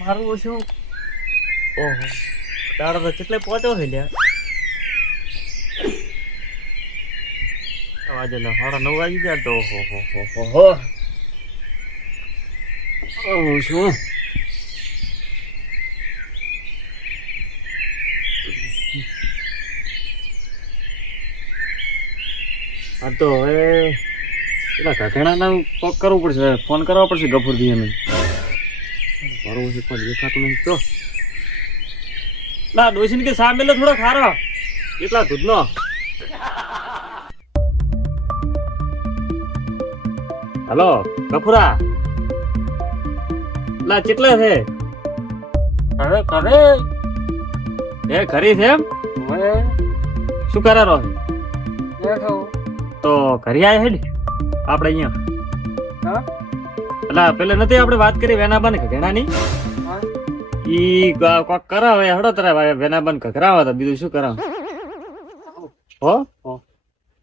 મારું ઓછું ઓહો દાડો તો કેટલે પહોંચ્યો છે લ્યા વાજે ના 9:30 વાગી ગયા તો હો શું હા તો હવે પેલા ઘાઘેડાના કોક કરવું પડશે ફોન કરવા પડશે ગફુરજી એને મારું છે પણ દેખાતું નહીં તો ના ડોશીને કે સામે લે થોડો ખારો એટલા દૂધનો હલો ગફુરા લા કેટલા છે અરે કરે એ ઘરી છે એમ હવે શું કરારો બેઠો તો ઘરે આય હેડ આપણે અહીંયા હા એટલે પેલે નથી આપણે વાત કરી વેનાબા ને ઘેણાની હા ઈ કોક કરાવે હડો તરાવે વેનાબા ને ઘરાવે તો બીજું શું કરાવે હો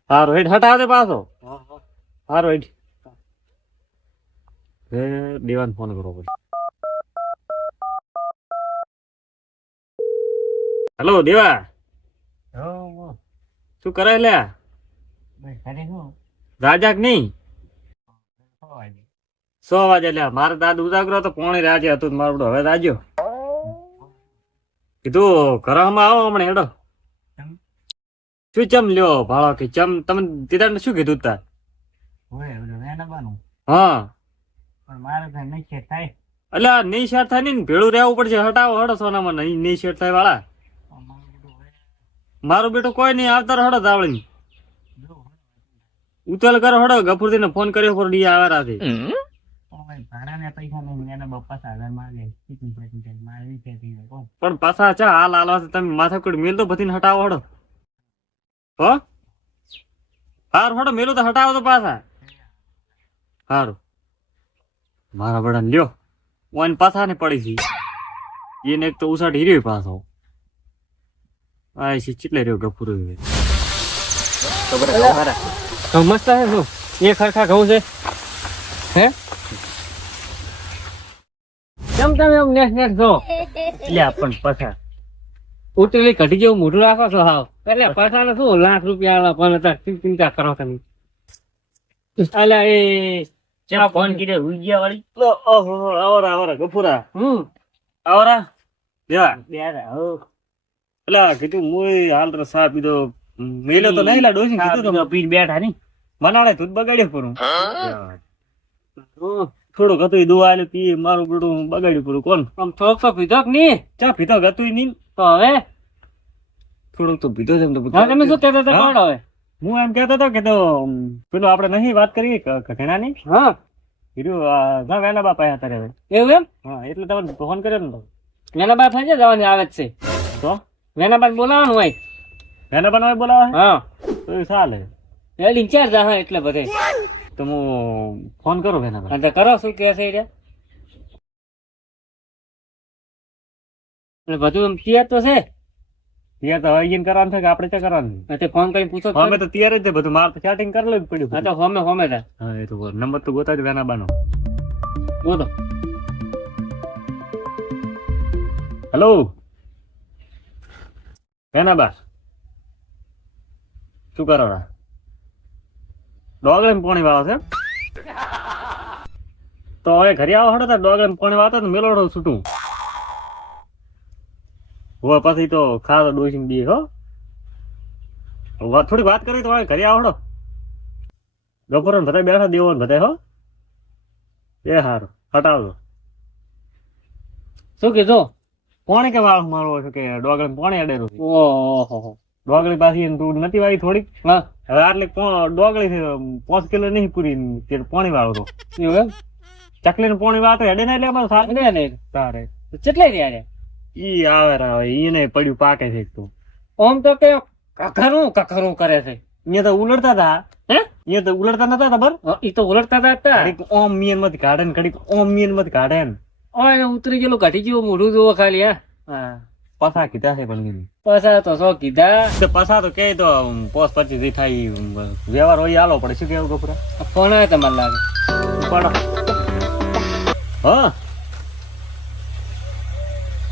હારું હેડ હટાવે પાછો હારું હેડ હે દેવાન ફોન કરવો પડે હેલો દેવા શું કરે લ્યા રાજા કે નહીં 100 વાગે લ્યા મારે દાદ ઉજાગરો તો પોણી રાજે હતું મારું હવે રાજ્યો કીધું ઘરમાં આવો હમણાં હેડો શું ચમ લ્યો ભાડો કે ચમ તમે દીદાને શું કીધું તાર હા એટલે નહીં શેર થાય ને ભેળું રહેવું પડશે હટાવો હડો સોનામાં નહીં શેર થાય વાળા મારું બેટું કોઈ નહીં આવતા હડો તાવળી ઉતલ કરો હડો ગફુરજી ને ફોન કર્યો પર ડી આવારા છે પણ પાછા ચા હાલ હાલવા તમે માથાકૂટ મેલ તો બધી હટાવો હડો હો હારું હડો મેલું તો હટાવો તો પાછા હારું મારા બડા લ્યો ઓન પાછા ને પડી છે એને એક તો ઉસાટ હીર્યો પાછો આ છે ચીટલે રહ્યો ગફુર તો મસ્ત હે શું એ ખરખા ઘઉં છે હે કેમ તમે એમ નેટ જો લ્યા પણ પાછા ઉતરેલી ઘટી જેવું મોઢું રાખો છો હાવ એટલે પાછા શું લાખ રૂપિયા પણ ચિંતા કરો તમે અલ્યા એ ચા ફોન કીધે ઉજ્યા વાળી ઓહો આવરા ગફુરા આવરા દેવા પેલા કીધું મુય હાલ તો સા પીધો મેલો તો નહીં લા ડોસી કીધું તો પીને બેઠા ની મનાડે દૂધ બગાડ્યો પૂરું થોડુંક હતું દુઆ આલે પી મારું બેડું બગાડ્યું પૂરું કોણ આમ થોડોક તો પીધો કે નહીં ચા પીધો ગતું નહીં તો હવે થોડુંક તો પીધો છે એમ તો તમે શું કહેતા હતા કોણ હવે હું એમ કહેતો હતો કે તો પેલું આપણે નહીં વાત કરી ઘણાની હા કીધું વેના બાપા હતા રે એવું એમ હા એટલે તમે ફોન કર્યો ને તો વેના બાપા છે જવાની આવે જ છે તો વેના બાપ બોલાવવાનું હોય વેના બાપા બોલાવે હા તો ચાલે એટલે ઇન્ચાર્જ હા એટલે બધે તો હું ફોન કરું વેના બાપા કરો શું કહે છે એટલે બધું એમ તૈયાર તો છે તૈયાર તો હવે કરવાનું છે કે આપણે ત્યાં કરવાનું તે ફોન કરીને પૂછો અમે તો તૈયાર જ છે બધું મારે તો સેટિંગ કરી લેવું પડ્યું હા તો હોમે હા એ તો નંબર તો ગોતા જ વેના બાનો બોલો હેલો વેના બા શું કરો ડોગરે પોણી વાળો છે તો હવે ઘરે આવો હડો ડોગરે પોણી વાળો તો મેલોડો છૂટું હવે પછી તો ખાવા ડોસી દે હો થોડી વાત કરી તો ઘરે આવડો બપોર બધા બેઠા દેવો ને બધા હો એ સારું હટાવજો શું કીધું કોણે કે વાળ મારો છે કે ડોગળી પોણે અડેલું છે ઓહો ડોગળી પાછી તું નથી વાળી થોડીક હા હવે આટલી ડોગળી છે 5 કિલો નહીં પૂરી પોણી વાળો તો એવું ચકલી ને પોણી વાળો હેડે ને એટલે અમારે સારું ને તારે કેટલે રહ્યા ઈ આવે ઈ નહીં પડ્યું પાકે છે તું ઓમ તો કે કખરું કરે છે અહીંયા તો ઉલડતા હતા હે અહીંયા તો ઉલડતા નતા ખબર ઈ તો ઉલડતા હતા ઓમ મિયન મત કાઢે ને ઘડીક ઓમ મિયન મત કાઢે ને ઓય ઉતરી ગયેલું ઘટી ગયું મોઢું જોવો ખાલી હા પસા કીધા છે પણ પસા તો શું કીધા પસા તો કે તો 25 થાય વ્યવહાર હોય આલો પડે શું કેવું ગફુરા ફોન આવે તમારે લાગે પણ હા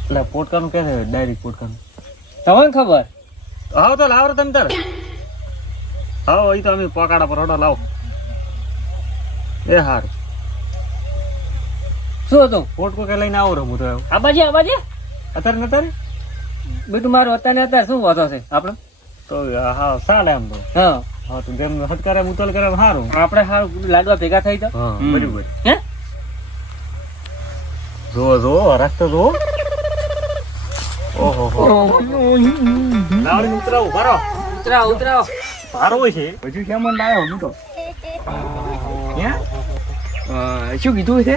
એટલે પોટકાનું કે છે ડાયરેક્ટ પોટકાનું તમને ખબર આવો તો લાવો તમે તારે આવો એ તો અમે પકાડા પરોઠા લાવો એ હારું શું હતું પોટકો કે લઈને આવો રહું તો આ બાજુ અત્યારે નતારે બેટું મારું અત્યારે શું વાતો છે આપણે તો હા ચાલે એમ તો હા હા તો જેમ હટકારે ઉતલ કરે એમ સારું આપણે હારું લાડવા ભેગા થઈ તો હા બરાબર હે જો રસ્તો જો ઓહો લાવડી ઉતરાવ ભરો ઉતરાવ ભારો હોય છે હજુ કેમ લાવ્યો હું તો શું કીધું છે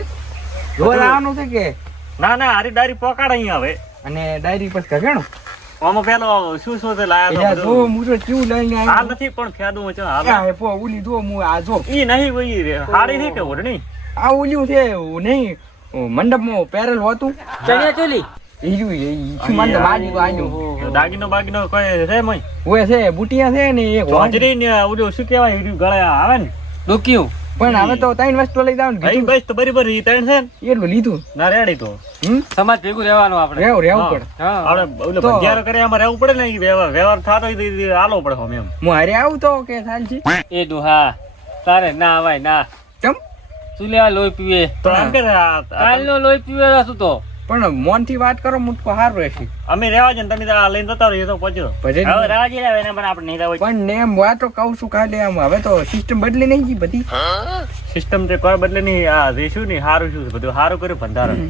રોજ આવવાનું છે કે ના ના હારી ડાયરી પકાડ અહીંયા હવે અને ડાયરી પર ઘરેણું આમાં પેલો શું તે લાયા એટલે જો હું તો કેવું લઈને હાલ આવ્યો નથી પણ ફેદું છે હાલ આ પો ઉલી જો હું આ જો ઈ નહીં કોઈ હાડી છે કે ઓઢણી આ ઉલ્યું છે નહીં મંડપમાં પહેરેલ હોતું ચણિયા ચોલી ઈયું મંડપ આજી તો આજો દાગીનો બાગીનો કોઈ છે મય ઓય છે બુટિયા છે ને એક હોજરી ને ઓલું શું કહેવાય ઈ ગળે આવે ને ડોક્યું પણ હવે તો ત્રણ વસ્તુ લઈ જાવ ને ભાઈ બસ તો બરાબર ઈ ત્રણ છે ને એટલું લીધું ના રેડી તો સમાજ ભેગું રહેવાનું આપણે રેવું પડે હા આપણે ઓલો તો- ભંગ્યારો કરે એમાં રહેવું પડે ને ઈ વ્યવહાર થતો હોય તો ઈ આલો પડે હમ એમ હું હારે આવું તો કે સાલજી એ ડોહા તારે ના આવાય ના કેમ શું લેવા લોહી પીવે તો એમ કે કાલનો લોહી પીવે શું તો પણ મોન થી વાત કરો મુટકો હાર રહેશે અમે રહેવા છે ને તમે તો આ લઈને જતા રહ્યો તો પહોંચ્યો ભજન હવે રાજી આવે એના પણ આપણે નહીં રહેવું પણ ને એમ વાતો કહું છું ખાલી આમ હવે તો સિસ્ટમ બદલી નહીં ગઈ બધી સિસ્ટમ તે કોઈ બદલે નહીં આ રેશું નહીં હારું શું છે બધું હારું કર્યું બંધારણ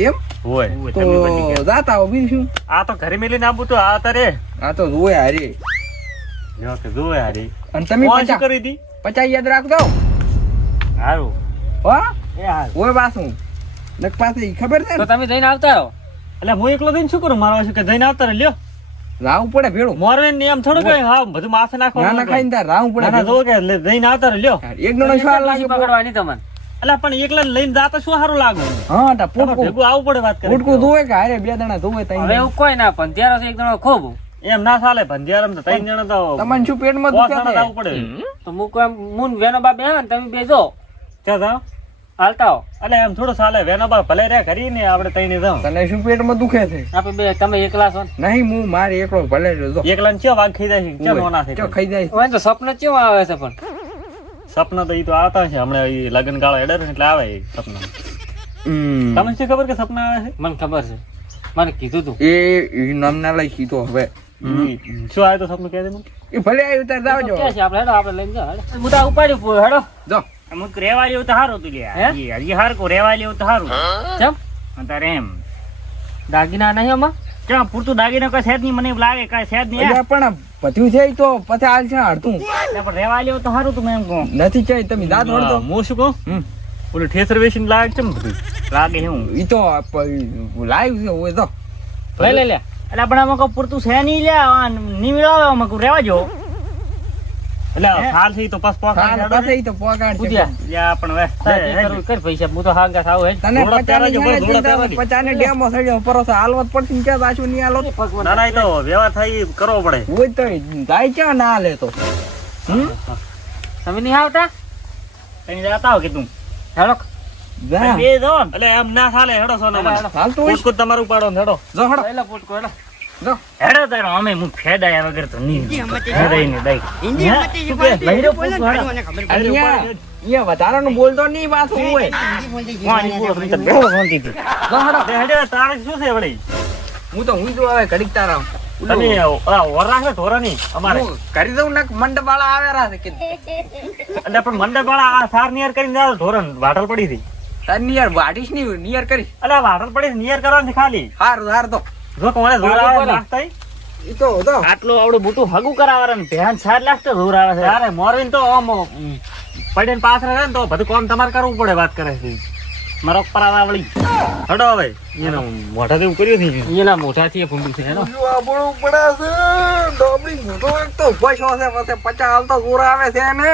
એમ હોય તો જાતા હો બીજું શું આ તો ઘરે મેલીને આપું તો આ તારે આ તો જોવે હારે જો કે જોવે હારી અને તમે કોણ શું 50 કરી હતી 50 યાદ રાખજો હારું હો એ હારું ઓય પાછું નક પાસે ઈ ખબર છે તો ને તમે જઈને આવતા રહો એટલે હું એકલો જઈને શું કરું મારો કે જઈને આવતા રહે લ્યો રાવું પડે ભેળું મોરવે ને એમ થોડું કઈ હા બધું માથે ના ના નાખવાનું ખાઈને તાર રાવું પડે ના ના જો કે જઈને આવતા રહે લ્યો એક જણો શું લાગે પકડવાની તમને એટલે પણ એકલા લઈને જાતા શું સારું લાગે હા તા તમારે પોટકો ભેગું આવવું પડે વાત પોટકો કરી ધોવે કે હારે બે જણા ધોવે હવે તઈ એવું કોઈ ના પણ ત્યારે એક જણો ખૂબ એમ ના ચાલે ભંજિયારમ તો ત્રણ જણા તો તમને શું પેટમાં પાંચ દુખે જણા છે આવવું પડે તો મૂકો એમ મૂન વેનો બા બે ને તમે બે જો ક્યાં જાવ હાલતા હો એટલે એમ થોડું ચાલે વેનો બા ભલે રે કરીને આપણે તઈને જાવ તને શું પેટમાં દુખે છે આપણે બે તમે એકલા છો ને નહીં હું મારે એકલો ભલે જો એકલા ને ચો વાગ ખાઈ જાય છે ચો નોના ચો થાય ખાઈ જાય હવે તો સપના કેવા આવે છે પણ સપના તો ઈ તો આવતા છે હમણાં ઈ લગન ગાળો હેડે ને એટલે આવે ઈ સપના તમને શું ખબર કે સપના આવે મને ખબર છે મને કીધું તું એ નામ ના લઈ કીધો હવે છે શું આવે તો સપનું કહે દે મને એ ભલે આવ્યું તાર જાવજો ક્યાં છે આપણે હેડો આપણે લઈને જાઓ હેડો હું તો આ ઉપાડ્યું પૂરું હેડો જો અમુક રેવા લેવું તો સારું હતું હે? હજી હાર કો રેવા લેવું તો સારું કેમ તારે એમ દાગીના નહીં આમાં ક્યાં પૂરતું દાગીને કોઈ સેજ નહીં મને એવું લાગે કઈ સેજ નહીં એટલે પણ બધું છે ઈ તો પછી હાલ છે અડધું એટલે પણ રેવા લેવું તો સારું તું મેં એમ કહું નથી ચાઈ તમે દાંત વળતો હું શું કહું ઓલું ઠેસર વેચીને લાગે છે ને બધું લાગે હું ઈ તો લાઈવ છે હોય તો લઈ લે લે એટલે પણ આમાં કોઈ પૂરતું છે નહીં લ્યા નહીં મેળવે આમાં કોઈ રેવા જો એટલે હાલ છે ઈ તો પાસ પોક હાલ પછી ઈ તો પોગાડ છે પૂજ્યા. યા પણ વે કરવું કર પૈસા હું તો હાંગા થાવ હે તને ધોળા પહેરા જો, બસ ધોળા પહેરા જો. 50 ને ડેમો સડ્યો પરોસો હાલવત પડતી ને ક્યાં પાછું નહીં હાલો ના ના ઈ તો વ્યવહાર થાય ઈ કરવો પડે હોય તો જાય ક્યાં ના હાલે તો તમે નહીં આવતા તઈ જાતા હો કે તું હેડો જા બે જો એટલે એમ ના ચાલે હેડો સોના મને હાલતું હોય કૂદ તમારું પાડો ને હેડો જો હડો પહેલા પોટકો હેડો જો હેડો તારો અમે હું ફેડાયા વગર તો નહીં ફેડાઈ ને દઈ લઈ રહ્યો પૂછ હેડો અહીંયા અહીંયા વધારાનું બોલતો નહીં પાછું હોય કોની બોલો તમે તો બેહો શાંતિ થી જો હડો હેડો તારે શું છે વળી હું તો હું જો હવે ઘડીક તારા તમે ઓર રાખે ધોરાની અમારે હું કરી દઉં ને મંડપ વાળા આવેલા છે કે એટલે પણ મંડપ વાળા આ સાર નિયર કરીને જાવ ધોરણ વાટલ પડી હતી તાર નિયર વાડીશ ની નિયર કરી એટલે વાટલ પડી નિયર કરવાની છે ખાલી હાર તો જો કોણે જોર આવે નાખતા ઈ તો જો આટલું આવડું મોટું હગું કરાવવાનું ને ધ્યાન સાર લાગતો જોર આવે છે અરે મોરવીન તો આમ પડીને પાછળ રહે ને તો બધું કામ તમારે કરવું પડે વાત કરે છે મારો પર આવા વળી હડો હવે એનો મોઢા જેવું કર્યું છે એના મોઢાથી ભૂંડું છે હેડો આપણું પડે છે ડોબડી મોટો એક તો ઉભો છે પછી 50 હાલતો જોર આવે છે ને